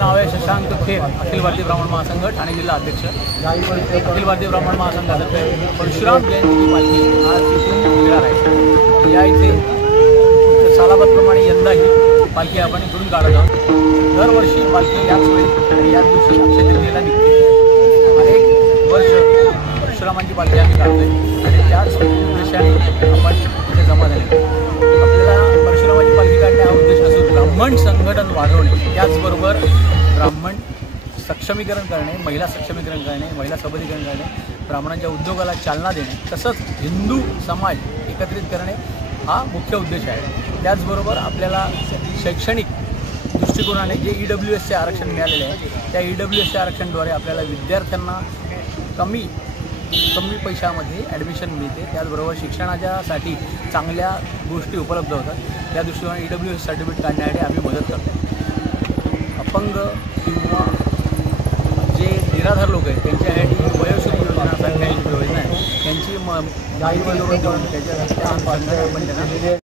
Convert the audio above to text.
नाव आहे शशांक खेर, अखिल भारतीय ब्राह्मण महासंघ ठाणे जिल्हा अध्यक्ष। अखिल भारतीय ब्राह्मण महासंघातर्फे परशुराम जयंतीची पालखी आज इथून निघणार आहे। या इथे सालाबादप्रमाणे यंदाही पालखी आपण इकडून काढत आहोत। दरवर्षी पालखी याच वेळी आणि याच दिवशी अक्षय तृतीयेला निघते। अनेक वर्ष परशुरामांची पालखी आम्ही काढतोय आणि त्याच उद्देशाने आपण इथे जमा झाले। आपल्याला परशुरामाची पालखी काढणे हा उद्देश असून ब्राह्मण संघटन वाढवणे, त्याचबरोबर ब्राह्मण सक्षमीकरण करणे, महिला सक्षमीकरण करणे, महिला सबलीकरण करणे, ब्राह्मणांच्या उद्योगाला चालना देणे, तसंच हिंदू समाज एकत्रित करणे हा मुख्य उद्देश आहे। त्याचबरोबर आपल्याला शैक्षणिक दृष्टिकोनाने जे EWSचे आरक्षण मिळालेले आहे त्या EWSचे आरक्षणाद्वारे आपल्याला विद्यार्थ्यांना कमी पैशामध्ये ॲडमिशन मिळते। त्याचबरोबर शिक्षणाच्यासाठी चांगल्या गोष्टी उपलब्ध होतात। त्या दृष्टीने EWS सर्टिफिकेट काढण्यासाठी आम्ही मदत करतो। अपंग किंवा जे निराधार लोक आहेत त्यांच्यासाठी वयोश्री योजना सारख्या योजना आहेत, त्यांची माहिती करून देऊन त्याच्या आपण त्यांना